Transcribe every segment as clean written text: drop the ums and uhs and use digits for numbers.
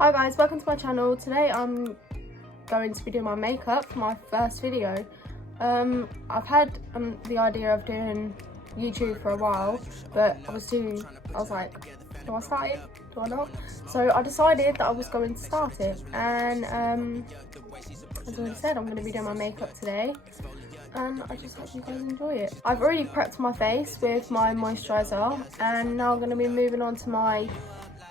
Hi guys, welcome to my channel. Today I'm going to be doing my makeup for my first video. I've had the idea of doing YouTube for a while, but I was like, do I start it? Do I not? So I decided that I was going to start it, and as I said, I'm going to be doing my makeup today, and I just hope you guys enjoy it. I've already prepped my face with my moisturiser, and now I'm going to be moving on to my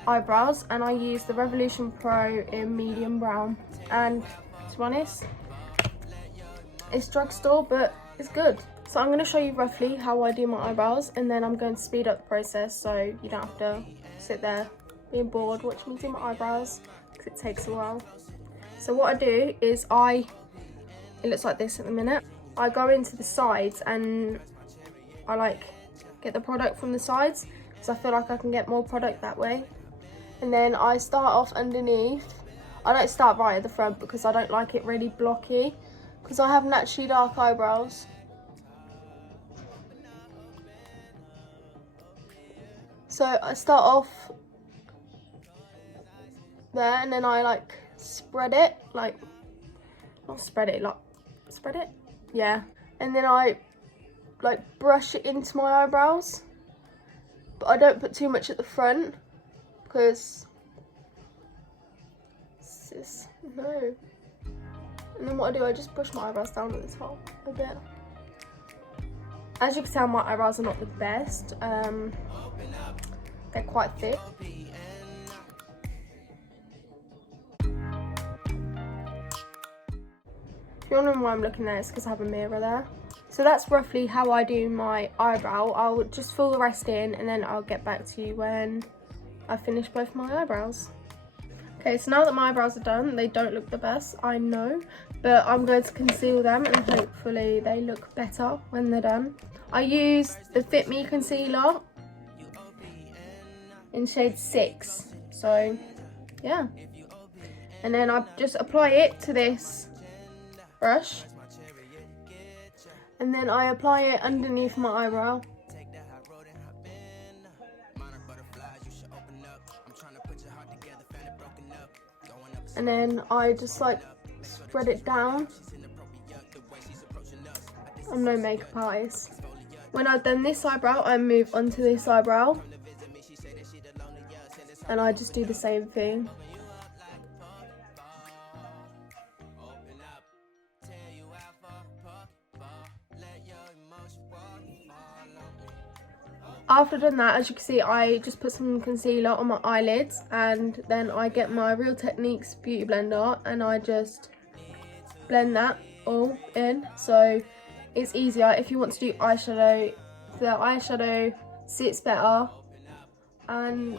eyebrows, and I use the Revolution Pro in medium brown, and to be honest, it's drugstore but it's good. So I'm going to show you roughly how I do my eyebrows, and then I'm going to speed up the process so you don't have to sit there being bored watching me do my eyebrows because it takes a while. So what I do is it looks like this at the minute. I go into the sides and I like get the product from the sides because I feel like I can get more product that way. And then I start off underneath. I don't start right at the front because I don't like it really blocky, because I have naturally dark eyebrows. So I start off there, and then I like spread it, yeah. And then I like brush it into my eyebrows, but I don't put too much at the front because no. And then what I do, I just brush my eyebrows down at the top a bit. As you can tell, my eyebrows are not the best. They're quite thick. If you're wondering why I'm looking there, it's because I have a mirror there. So that's roughly how I do my eyebrow. I'll just fill the rest in, and then I'll get back to you when I finish both my eyebrows. Okay, so now that my eyebrows are done, they don't look the best, I know, but I'm going to conceal them and hopefully they look better when they're done. I use the Fit Me concealer in shade 6, so yeah. And then I just apply it to this brush, and then I apply it underneath my eyebrow. And then I just like spread it down. I'm no makeup artist. When I've done this eyebrow, I move onto this eyebrow, and I just do the same thing. After I've done that, as you can see, I just put some concealer on my eyelids, and then I get my Real Techniques beauty blender and I just blend that all in, so it's easier if you want to do eyeshadow. The eyeshadow sits better, and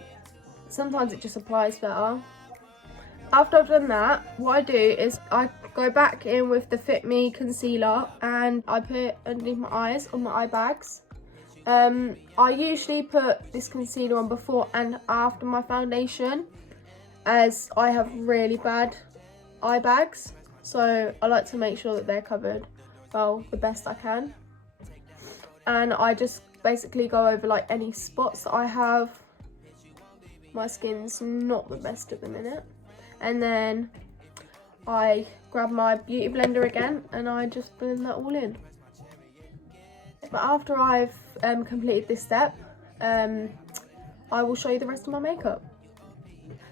sometimes it just applies better. After I've done that, what I do is I go back in with the Fit Me concealer and I put it underneath my eyes on my eye bags. I usually put this concealer on before and after my foundation, as I have really bad eye bags, so I like to make sure that they're covered well the best I can. And I just basically go over like any spots that I have. My skin's not the best at the minute. And then I grab my beauty blender again and I just blend that all in. But after I've completed this step, I will show you the rest of my makeup.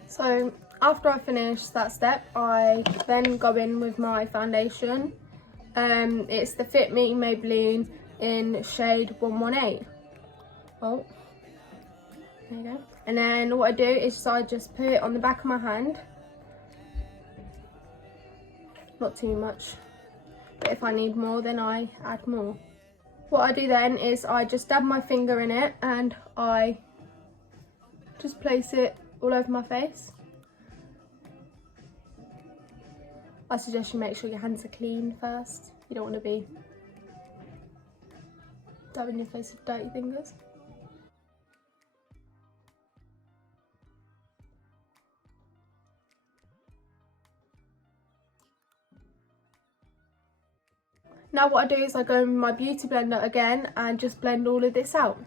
So after I finish that step, I then go in with my foundation. It's the Fit Me Maybelline in shade 118. Oh, there you go. And then what I do is I just put it on the back of my hand. Not too much, but if I need more, then I add more. What I do then is I just dab my finger in it and I just place it all over my face. I suggest you make sure your hands are clean first. You don't want to be dabbing your face with dirty fingers. Now what I do is I go in with my beauty blender again and just blend all of this out.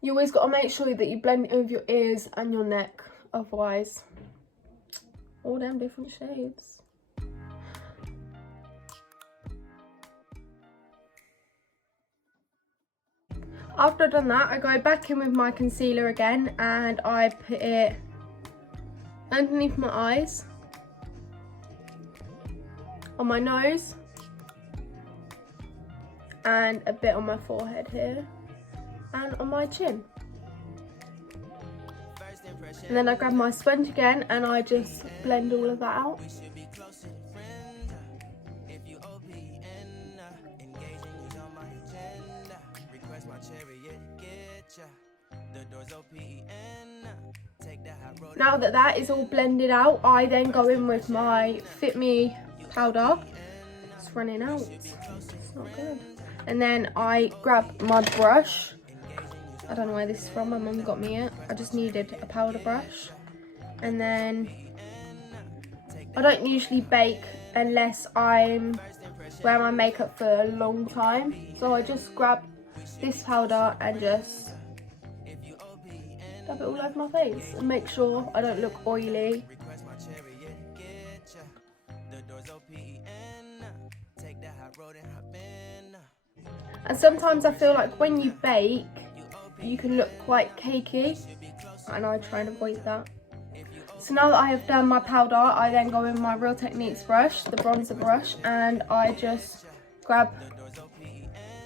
You always got to make sure that you blend it with your ears and your neck, otherwise all them different shades. After I've done that, I go back in with my concealer again and I put it underneath my eyes, on my nose, and a bit on my forehead here, and on my chin. And then I grab my sponge again and I just blend all of that out. Now that that is all blended out, I then go in with my Fit Me powder. It's running out, it's not good. And then I grab my brush. I don't know where this is from, my mum got me it. I just needed a powder brush. And then I don't usually bake unless I'm wearing my makeup for a long time. So I just grab this powder and just dab it all over my face and make sure I don't look oily. And sometimes I feel like when you bake, you can look quite cakey, and I try and avoid that. So now that I have done my powder, I then go in with my Real Techniques brush, the bronzer brush, and I just grab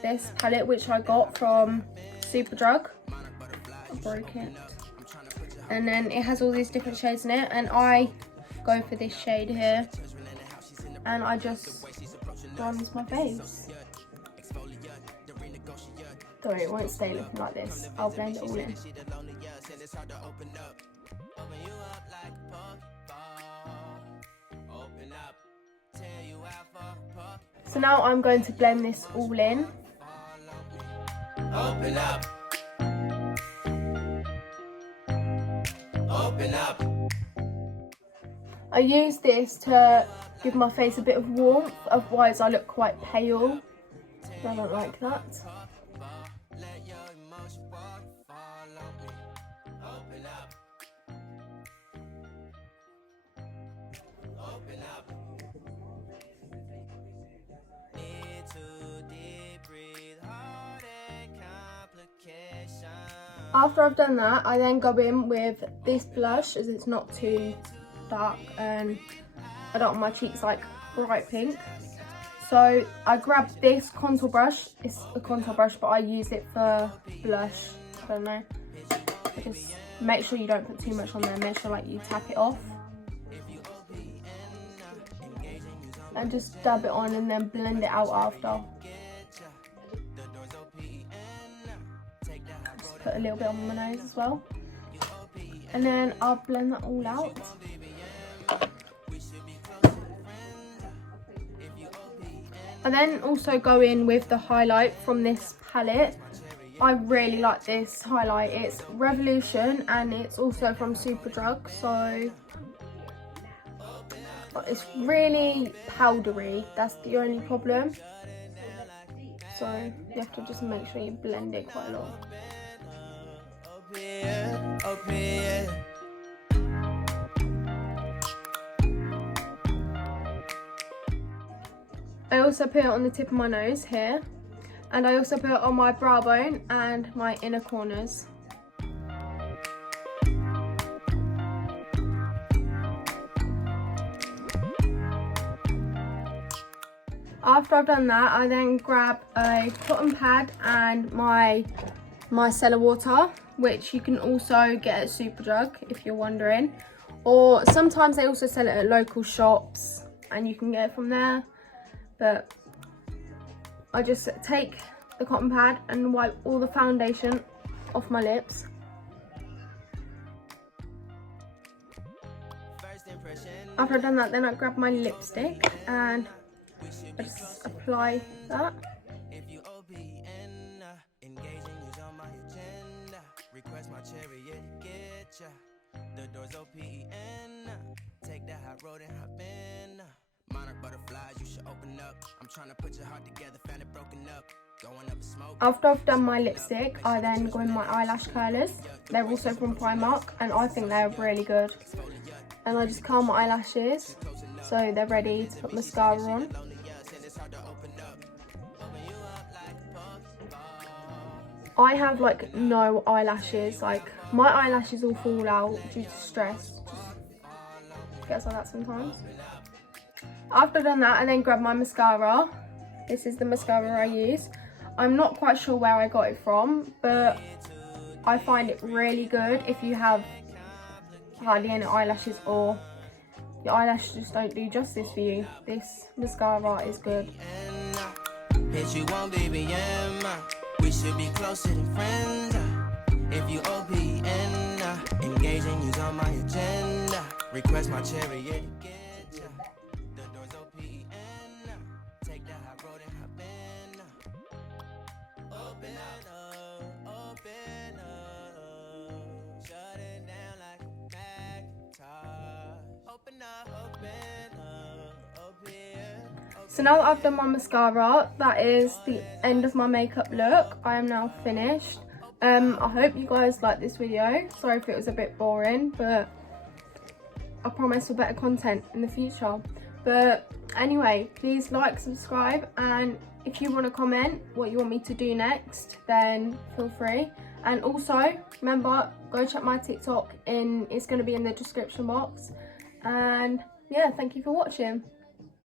this palette which I got from Superdrug. I broke it. And then it has all these different shades in it, and I go for this shade here and I just bronze my face. Sorry, it won't stay looking like this. I'll blend it all in. So now I'm going to blend this all in. Open up. Open up. I use this to give my face a bit of warmth, otherwise I look quite pale. I don't like that. After I've done that, I then go in with this blush, as it's not too dark and I don't want my cheeks like bright pink. So I grab this contour brush. It's a contour brush, but I use it for blush. I don't know. Just make sure you don't put too much on there. Make sure like you tap it off. And just dab it on and then blend it out after. Just put a little bit on my nose as well. And then I'll blend that all out. I then also go in with the highlight from this palette. I really like this highlight. It's Revolution and it's also from Superdrug, so it's really powdery. That's the only problem. So you have to just make sure you blend it quite a lot. I also put it on the tip of my nose here, and I also put it on my brow bone and my inner corners. After I've done that, I then grab a cotton pad and my micellar water, which you can also get at Superdrug if you're wondering, or sometimes they also sell it at local shops and you can get it from there. But I just take the cotton pad and wipe all the foundation off my lips. After I've done that, then I grab my lipstick and I just apply that. Butterflies, you should open up. I'm trying to put your heart together, found it broken up. After I've done my lipstick, I then go in my eyelash curlers. They're also from Primark and I think they're really good. And I just curl my eyelashes so they're ready to put mascara on. I have like no eyelashes, like my eyelashes all fall out due to stress. Just gets like that sometimes. After I've done that, I then grab my mascara. This is the mascara I use. I'm not quite sure where I got it from, but I find it really good if you have hardly any eyelashes or your eyelashes just don't do justice for you. This mascara is good. We should be closer than friends. If you OPN, engaging you's on my agenda. Request my chariot to get ya. The door's OPN. Take that high road and hop in. Open up, open up. Shut it down like a Macintosh. Open up, So now that I've done my mascara, that is the end of my makeup look. I am now finished. I hope you guys liked this video. Sorry if it was a bit boring, but I promise for better content in the future. But anyway, please like, subscribe, and if you want to comment what you want me to do next, then feel free. And also, remember, go check my TikTok it's going to be in the description box. And yeah, thank you for watching.